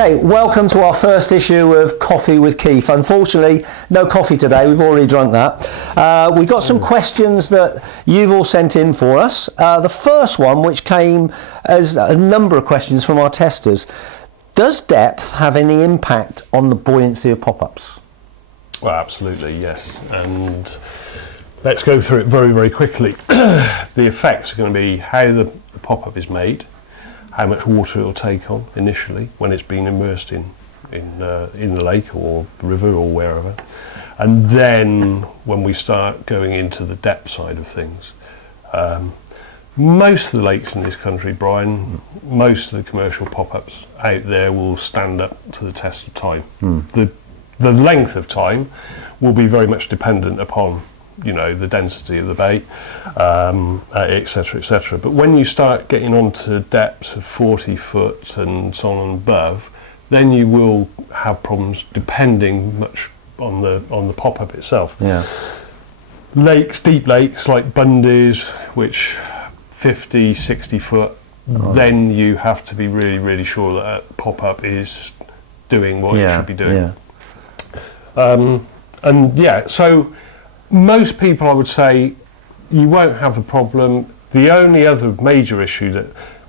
Okay, welcome to our first issue of Coffee with Keith. Unfortunately, no coffee today, we've already drunk that. We've got some questions that you've all sent in for us. The first one, which came as a number of questions from our testers, does depth have any impact on the buoyancy of pop-ups? Well, absolutely, yes. And let's go through it very, very quickly. The effects are going to be how the pop-up is made, how much water it will take on initially when it's been immersed in the lake or river or wherever, and then when we start going into the depth side of things. Most of the lakes in this country, Brian, most of the commercial pop-ups out there will stand up to the test of time. The length of time will be very much dependent upon, you know, the density of the bait, etc., etc. But when you start getting onto depths of 40 foot and so on and above, then you will have problems depending much on the pop-up itself. Yeah. Lakes, deep lakes like Bundy's, which 50, 60 foot, then you have to be really, really sure that a pop-up is doing what it should be doing. Yeah. And yeah, so most people, I would say, you won't have a problem. The only other major issue that,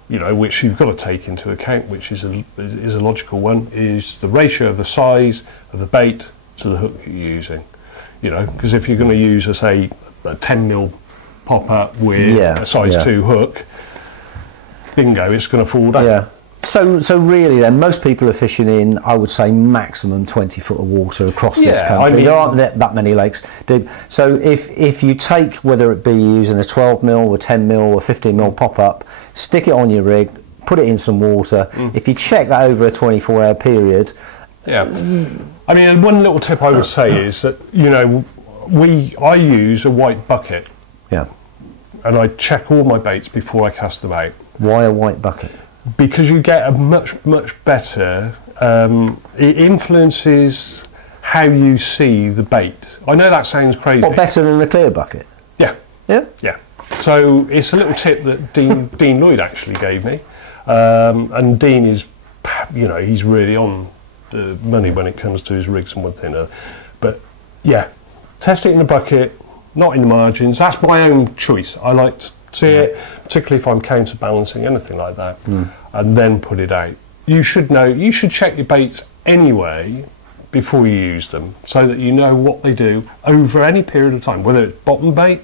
you know, which you've got to take into account, which is a logical one, is the ratio of the size of the bait to the hook you're using. You know, because if you're going to use, say, a 10mm pop-up with a size 2 hook, bingo, it's going to fall down. Yeah. So really then, most people are fishing in, I would say, maximum 20 foot of water across this country. I mean, there aren't that many lakes deep. So if you take, whether it be using a 12mm or 10mm or 15mm pop-up, stick it on your rig, put it in some water. If you check that over a 24-hour period... Yeah. I mean, one little tip I would say is that, you know, I use a white bucket. Yeah. And I check all my baits before I cast them out. Why a white bucket? Because you get a much better, it influences how you see the bait. I know that sounds crazy. What, better than the clear bucket? Yeah. Yeah? Yeah. So it's a little tip that Dean Lloyd actually gave me. And Dean is, you know, he's really on the money when it comes to his rigs and one thing. But yeah, test it in the bucket, not in the margins. That's my own choice. I like to see it, particularly if I'm counterbalancing anything like that, and then put it out. You should know, you should check your baits anyway before you use them, so that you know what they do over any period of time, whether it's bottom bait,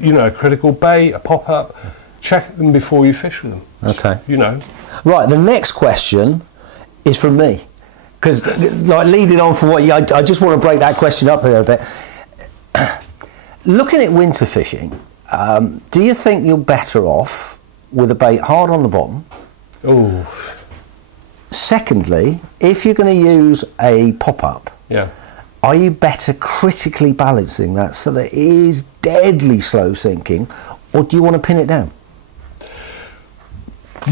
you know, a critical bait, a pop-up. Check them before you fish with them. Okay. You know. Right, the next question is from me, because like leading on from what you, I just want to break that question up there a bit. Looking at winter fishing, do you think you're better off with a bait hard on the bottom? Oh. Secondly, if you're going to use a pop-up, are you better critically balancing that so that it is deadly slow sinking, or do you want to pin it down?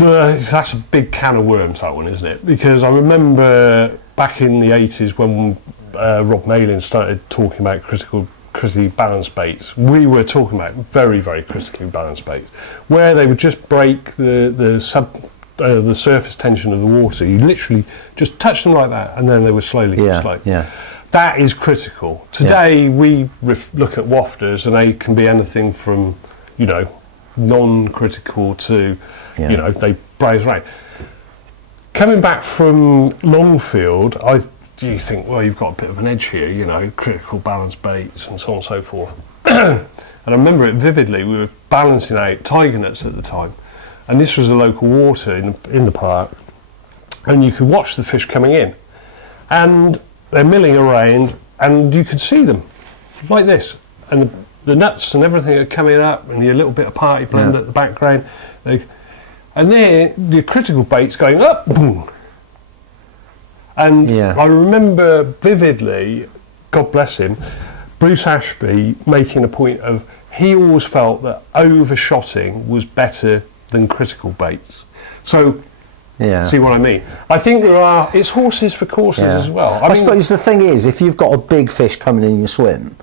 Well, that's a big can of worms, that one, isn't it? Because I remember back in the 80s when Rob Malin started talking about critically balanced baits, we were talking about very, very critically balanced baits, where they would just break the surface tension of the water. You literally just touch them like that, and then they would slowly go slow. Yeah. That is critical. Today we look at wafters, and they can be anything from, you know, non-critical to, you know, they browse around. Coming back from Longfield, you think, well, you've got a bit of an edge here, you know, critical balance baits and so on and so forth. And I remember it vividly. We were balancing out tiger nuts at the time, and this was a local water in the park, and you could watch the fish coming in, and they're milling around, and you could see them like this, and the nuts and everything are coming up, and your little bit of party blend at the background, and then the critical bait's going up, boom. And I remember vividly, God bless him, Bruce Ashby making a point of, he always felt that overshotting was better than critical baits. So, see what I mean? I think it's horses for courses as well. I suppose the thing is, if you've got a big fish coming in your swim,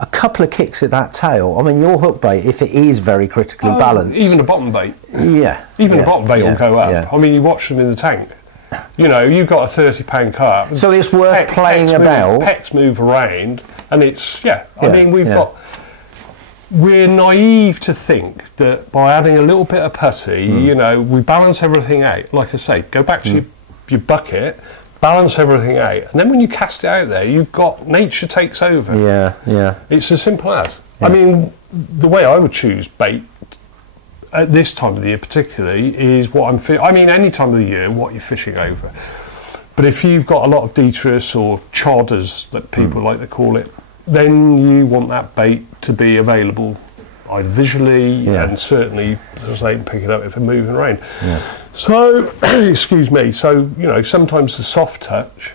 a couple of kicks at that tail, I mean, your hook bait, if it is very critically balanced... Even a bottom bait. Even a bottom bait will go up. I mean, you watch them in the tank. you know, you've got a £30 carp. So it's worth playing about. Pecks move around, and it's, I mean, we're naive to think that by adding a little bit of putty, you know, we balance everything out. Like I say, go back to your bucket, balance everything out, and then when you cast it out there, you've got nature takes over. It's as simple as. I mean, the way I would choose bait at this time of the year particularly is what I mean, any time of the year, what you're fishing over. But if you've got a lot of detritus or chod, as that people like to call it, then you want that bait to be available either visually and certainly so they can pick it up if they're moving around. So, excuse me, so, you know, sometimes the soft touch,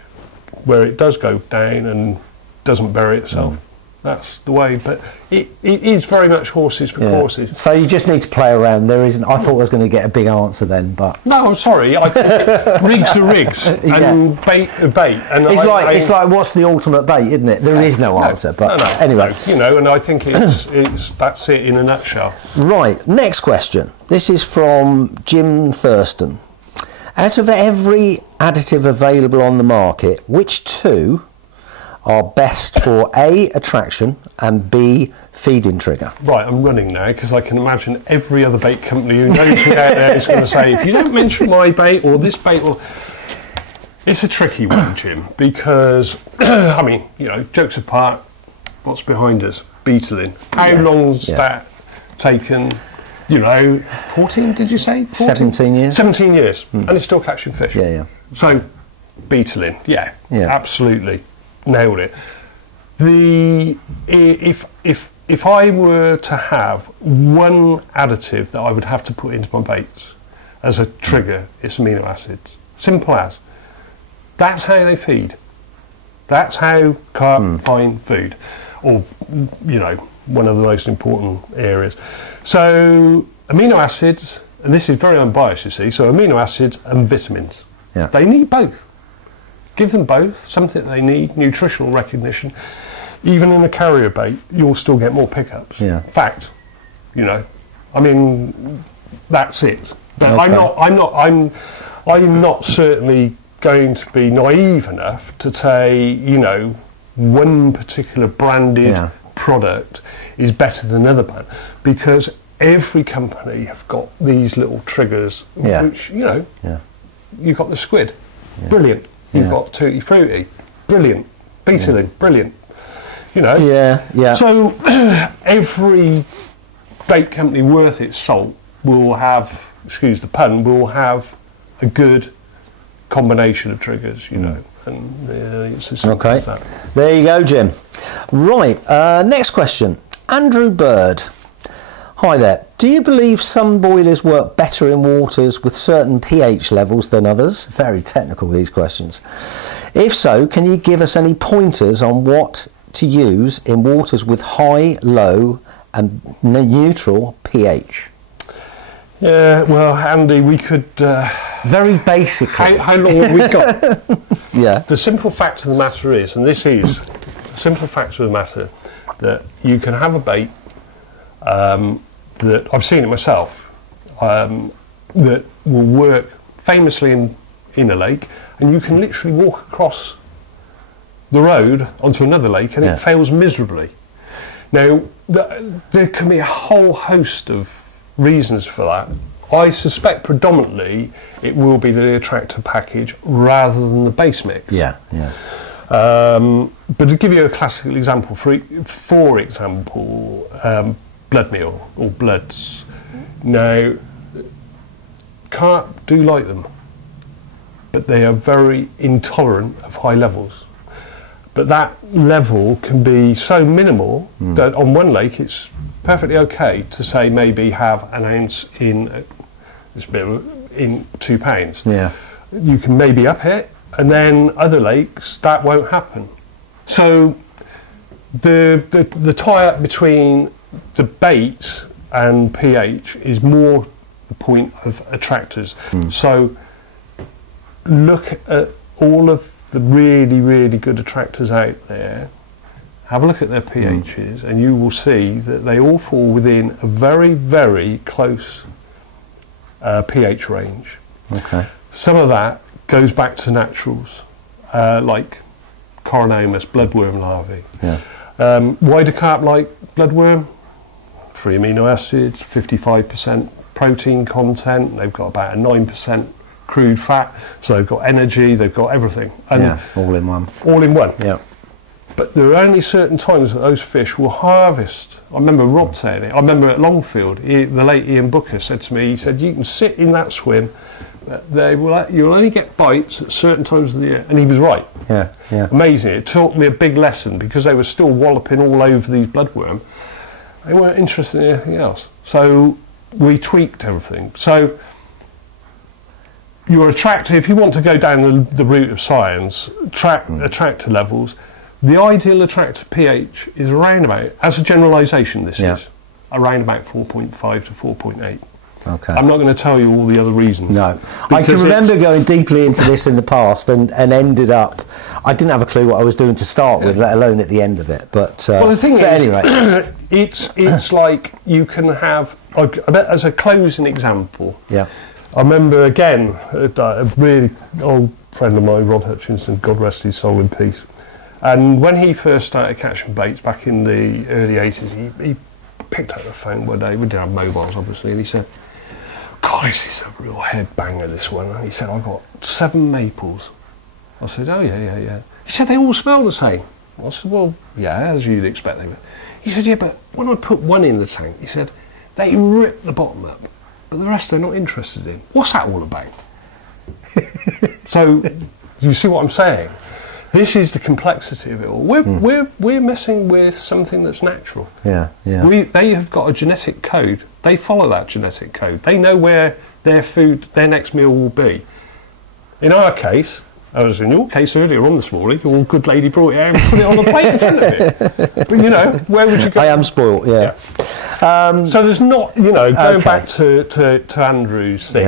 where it does go down and doesn't bury itself, that's the way, but it is very much horses for courses. So you just need to play around. There isn't. I thought I was going to get a big answer then, but no, I'm sorry. I think rigs are rigs and bait are bait. And it's like what's the ultimate bait, isn't it? There is no answer. But anyway, you know, and I think it's that's it in a nutshell. Right. Next question. This is from Jim Thurston. Out of every additive available on the market, which two are best for A, attraction, and B, feeding trigger? Right, I'm running now because I can imagine every other bait company who knows me out there is going to say, if you don't mention my bait or this bait, well, it's a tricky one, Jim, because, I mean, you know, jokes apart, what's behind us? Beetling. How long's that taken? You know, 14, did you say? 14? 17 years. 17 years, and it's still catching fish. So, beetling, absolutely. Nailed it. If I were to have one additive that I would have to put into my baits as a trigger, it's amino acids. Simple as. That's how they feed. That's how carp find food, or you know, one of the most important areas. So amino acids, and this is very unbiased, you see. So amino acids and vitamins. They need both. Give them both, something they need, nutritional recognition. Even in a carrier bait, you'll still get more pickups. Fact, you know, I mean, that's it. But I'm not certainly going to be naive enough to say, you know, one particular branded product is better than another brand, because every company have got these little triggers, which, you know, you've got the squid, brilliant. You've got Tutti Frutti, brilliant. Beetling, brilliant. You know? So every bait company worth its salt will have, excuse the pun, will have a good combination of triggers, you know. And it's as simple as that. There you go, Jim. Right, next question. Andrew Bird. Hi there. Do you believe some boilies work better in waters with certain pH levels than others? Very technical, these questions. If so, can you give us any pointers on what to use in waters with high, low and neutral pH? Yeah, well, Andy, we could... very basically. How long have we got? The simple fact of the matter is, and this is the simple fact of the matter, that you can have a bait that I've seen it myself, that will work famously in a lake, and you can literally walk across the road onto another lake and it fails miserably. Now, there can be a whole host of reasons for that. I suspect predominantly it will be the attractor package rather than the base mix. But to give you a classical example, for example, blood meal or bloods. Now, carp do like them, but they are very intolerant of high levels. But that level can be so minimal that on one lake it's perfectly okay to say maybe have an ounce in in 2 pounds. You can maybe up it, and then other lakes that won't happen. So the tie-up between the bait and pH is more the point of attractors. So look at all of the really, really good attractors out there, have a look at their pHs, and you will see that they all fall within a very, very close pH range. Some of that goes back to naturals, like coronamus, bloodworm larvae. Yeah. Why do carp like bloodworm? 3 amino acids, 55% protein content, they've got about a 9% crude fat, so they've got energy, they've got everything. And yeah, all in one. All in one. Yeah. But there are only certain times that those fish will harvest. I remember Rod saying it. I remember at Longfield, the late Ian Booker said to me, he said, you can sit in that swim, you'll only get bites at certain times of the year. And he was right. Yeah, yeah. Amazing. It taught me a big lesson because they were still walloping all over these bloodworm. They weren't interested in anything else. So we tweaked everything. So you're attracted, if you want to go down the route of science, attractor levels, the ideal attractor pH is around about, as a generalisation this is, around about 4.5 to 4.8. Okay. I'm not going to tell you all the other reasons. No. I can remember going deeply into this in the past and ended up, I didn't have a clue what I was doing to start with, let alone at the end of it. But, well, the thing is, anyway. it's like you can have, as a closing example, yeah. I remember again, a really old friend of mine, Rod Hutchinson, God rest his soul in peace. And when he first started catching baits back in the early 80s, he picked up the phone one day, we didn't have mobiles obviously, and he said, God, this is a real head banger, this one. And he said, I've got 7 maples. I said, oh yeah. He said, they all smell the same. I said, well, yeah, as you'd expect they would. He said, yeah, but when I put one in the tank, he said, they rip the bottom up, but the rest they're not interested in. What's that all about? So, you see what I'm saying? This is the complexity of it all. We're messing with something that's natural. Yeah, yeah. They have got a genetic code. They follow that genetic code. They know where their food, their next meal will be. In our case, as in your case earlier on this morning, your good lady brought it out and put it on the plate in front of it. But you know, where would you go? I am spoilt, yeah. So there's not, you know, going back to Andrew's thing,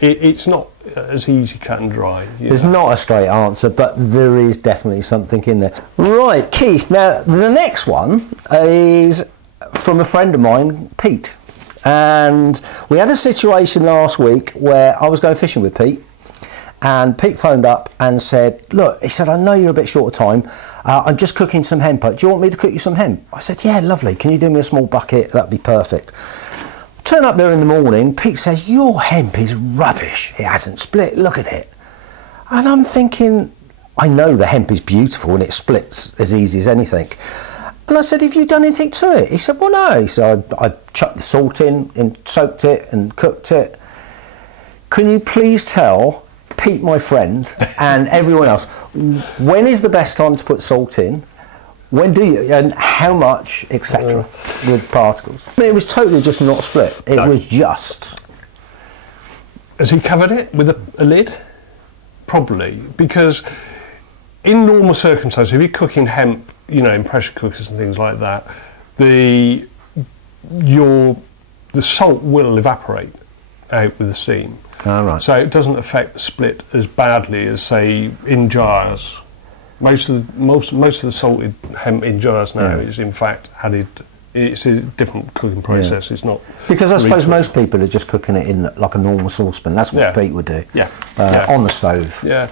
it's not as easy cut and dry. There's not a straight answer, but there is definitely something in there. Right, Keith, now the next one is from a friend of mine, Pete. And we had a situation last week where I was going fishing with Pete, and Pete phoned up and said, look, he said, I know you're a bit short of time, I'm just cooking some hemp. Do you want me to cook you some hemp? I said, yeah, lovely, can you do me a small bucket? That'd be perfect. Turn up there in the morning, Pete says, your hemp is rubbish, it hasn't split, look at it. And I'm thinking, I know the hemp is beautiful and it splits as easy as anything. And I said, have you done anything to it? He said, well, no. He said, I chucked the salt in and soaked it and cooked it. Can you please tell Pete, my friend, and everyone else, when is the best time to put salt in? When do you, and how much, etc., with particles? I mean, it was totally just not split. It was just... Has he covered it with a lid? Probably, because in normal circumstances, if you're cooking hemp, you know, in pressure cookers and things like that, the salt will evaporate out with the steam. Oh, right. So it doesn't affect the split as badly as, say, in jars. Most of the salted hemp in jars now is in fact added. It's a different cooking process. It's not, because I suppose most people are just cooking it in like a normal saucepan. That's what Pete would do. On the stove. Yeah,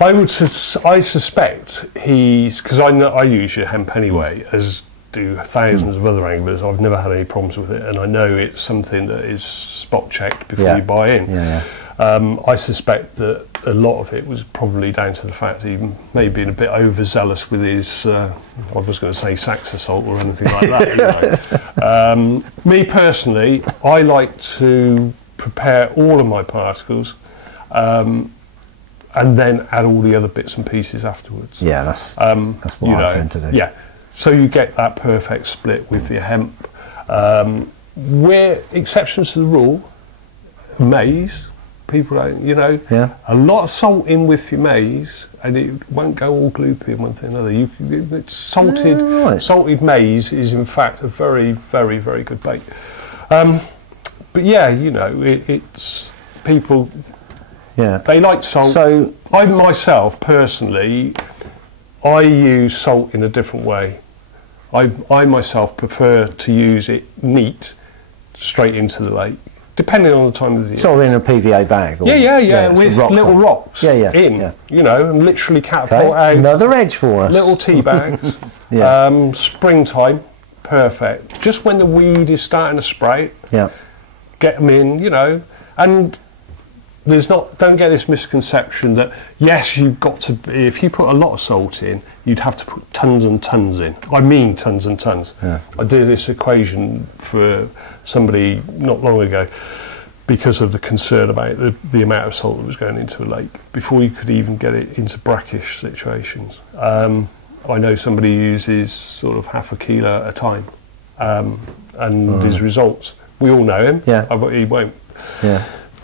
I suspect he's, because I use your hemp anyway, as do thousands of other anglers. I've never had any problems with it, and I know it's something that is spot checked before you buy in. I suspect that a lot of it was probably down to the fact that he may have been a bit overzealous with his, I was going to say Saxo salt or anything like that. You know. Me personally, I like to prepare all of my particles and then add all the other bits and pieces afterwards. Yeah, that's what I tend to do. Yeah, so you get that perfect split with your hemp. Where exceptions to the rule, maize. People don't, you know, a lot of salt in with your maize, and it won't go all gloopy and one thing or another. Salted maize is in fact a very, very, very good bait. But yeah, you know, it's people. Yeah, they like salt. So I myself personally, I use salt in a different way. I myself prefer to use it neat, straight into the lake. depending on the time of the year. Sort of in a PVA bag? Or, yeah, with little rocks in, you know, and literally catapult out. Another edge for us. Little tea bags. Springtime, perfect. Just when the weed is starting to sprout, get them in, you know, and don't get this misconception that, yes, you've got to, if you put a lot of salt in, you'd have to put tons and tons in. I mean tons and tons. Yeah. I did this equation for somebody not long ago because of the concern about the amount of salt that was going into a lake before you could even get it into brackish situations. I know somebody uses sort of half a kilo at a time, and his results, we all know him. He won't.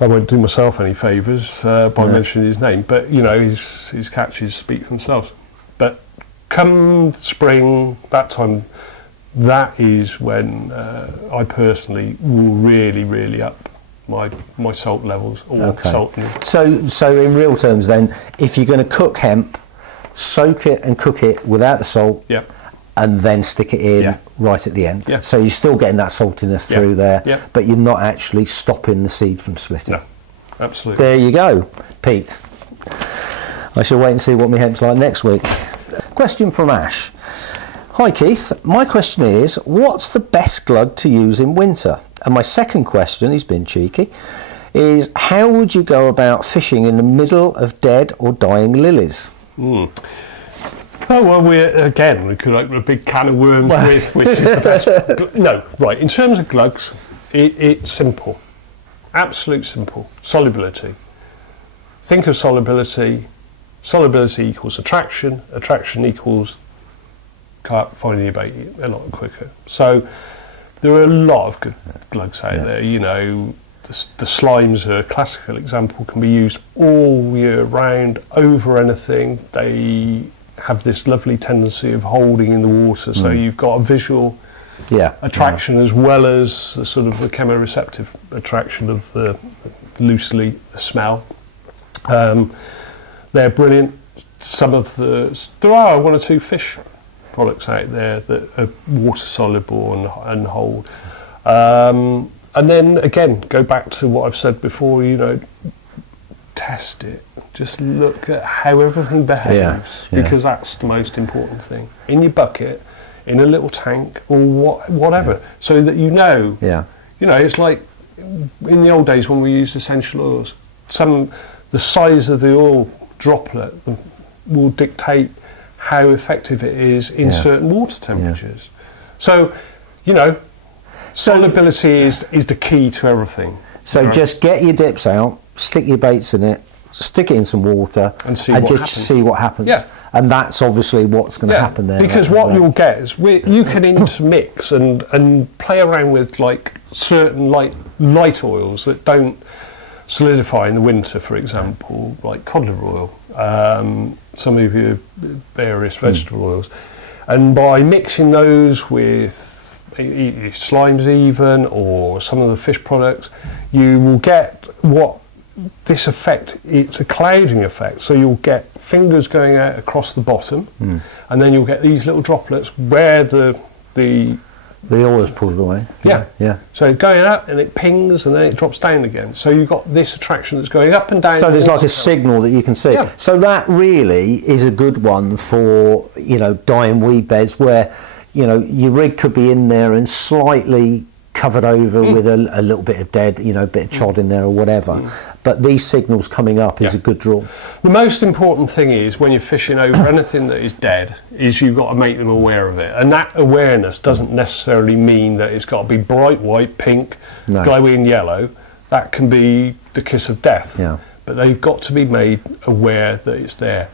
I won't do myself any favours by mentioning his name, but you know, his catches speak for themselves. But come spring, that time, that is when I personally will really up my salt levels. Salt. So in real terms then, if you're going to cook hemp, soak it and cook it without the salt. And then stick it in right at the end. So you're still getting that saltiness through there, but you're not actually stopping the seed from splitting. No, absolutely. There you go, Pete. I shall wait and see what my hemp's like next week. Question from Ash. Hi Keith, my question is, what's the best glug to use in winter? And my second question, he's been cheeky, is how would you go about fishing in the middle of dead or dying lilies? Oh, well, we could open a big can of worms with which is the best. No, right, in terms of glugs, it's simple. Absolute simple. Solubility. Think of solubility. Solubility equals attraction. Attraction equals carp finding your bait a lot quicker. So there are a lot of good glugs out there. You know, the slimes are a classical example, can be used all year round, over anything. They have this lovely tendency of holding in the water, so you've got a visual attraction as well as the sort of the chemoreceptive attraction of the loosely the smell. They're brilliant. There are one or two fish products out there that are water soluble and hold. And then again, go back to what I've said before, you know, test it. Just look at how everything behaves, because that's the most important thing. In your bucket, in a little tank, or whatever, so that you know. You know, it's like in the old days when we used essential oils. The size of the oil droplet will dictate how effective it is in certain water temperatures. So, you know, solubility is the key to everything. So just get your dips out, stick your baits in it, stick it in some water, and see what happens. And that's obviously what's going to happen there. Because what you'll get is you can intermix and play around with like certain light oils that don't solidify in the winter, for example, like cod liver oil, some of your various vegetable oils, and by mixing those with slimes even, or some of the fish products, you will get this effect. It's a clouding effect, so you'll get fingers going out across the bottom, and then you'll get these little droplets where the oil is pulled away. So going up and it pings and then it drops down again, so you've got this attraction that's going up and down. So there's like a signal that you can see. So that really is a good one for, you know, dying weed beds where, you know, your rig could be in there and slightly covered over with a little bit of dead, you know, a bit of chod in there or whatever. But these signals coming up is a good draw. The most important thing is when you're fishing over anything that is dead is you've got to make them aware of it. And that awareness doesn't necessarily mean that it's got to be bright white, pink, glowing yellow. That can be the kiss of death. But they've got to be made aware that it's there.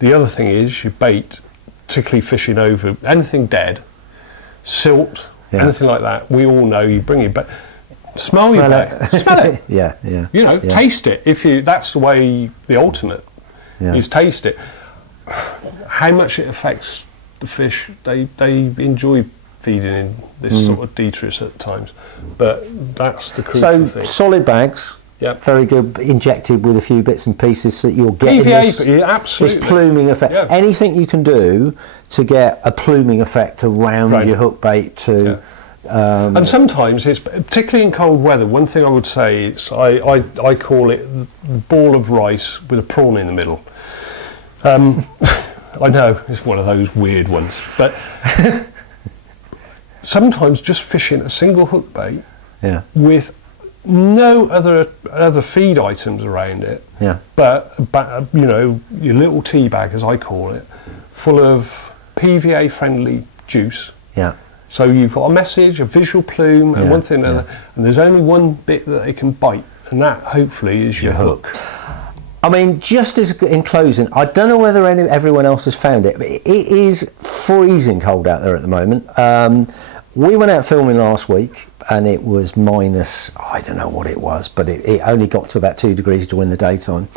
The other thing is your bait, particularly fishing over anything dead, silt, anything like that, we all know you bring it back. Smell it. Smell it. You know, taste it. That's the way, the ultimate is taste it. How much it affects the fish, they enjoy feeding in this sort of detritus at times, but that's the crucial thing. So solid bags. Very good, injected with a few bits and pieces so that you're getting this pluming effect. Anything you can do to get a pluming effect around your hook bait to And sometimes, it's particularly in cold weather, one thing I would say is I call it the ball of rice with a prawn in the middle. I know, it's one of those weird ones, but sometimes just fishing a single hook bait with no other feed items around it, but you know, your little tea bag, as I call it, full of PVA friendly juice. So you've got a message, a visual plume, and one thing and another, and there's only one bit that they can bite, and that hopefully is your hook. I mean, just as in closing, I don't know whether everyone else has found it, but it is freezing cold out there at the moment. We went out filming last week, and it was minus, I don't know what it was, but it only got to about 2 degrees during the daytime.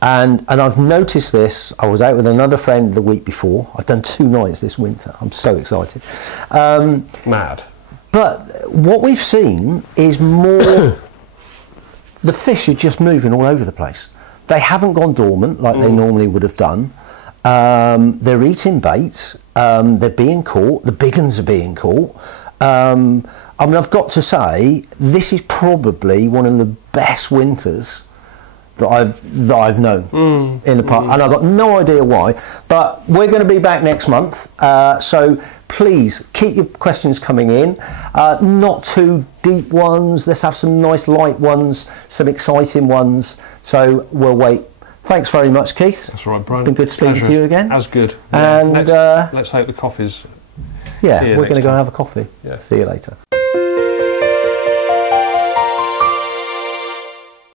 And I've noticed this. I was out with another friend the week before. I've done 2 nights this winter. I'm so excited. Mad. But what we've seen is more, the fish are just moving all over the place. They haven't gone dormant like they normally would have done. They're eating bait. They're being caught. The big uns are being caught. I mean, I've got to say, this is probably one of the best winters that I've known in the past, and I've got no idea why. But we're going to be back next month, so please keep your questions coming in. Not too deep ones. Let's have some nice light ones, some exciting ones. So we'll wait. Thanks very much, Keith. That's all right, Brian. Been good speaking to you again. As good. And let's hope the coffee's. Yeah, we're going to go and have a coffee. See you later.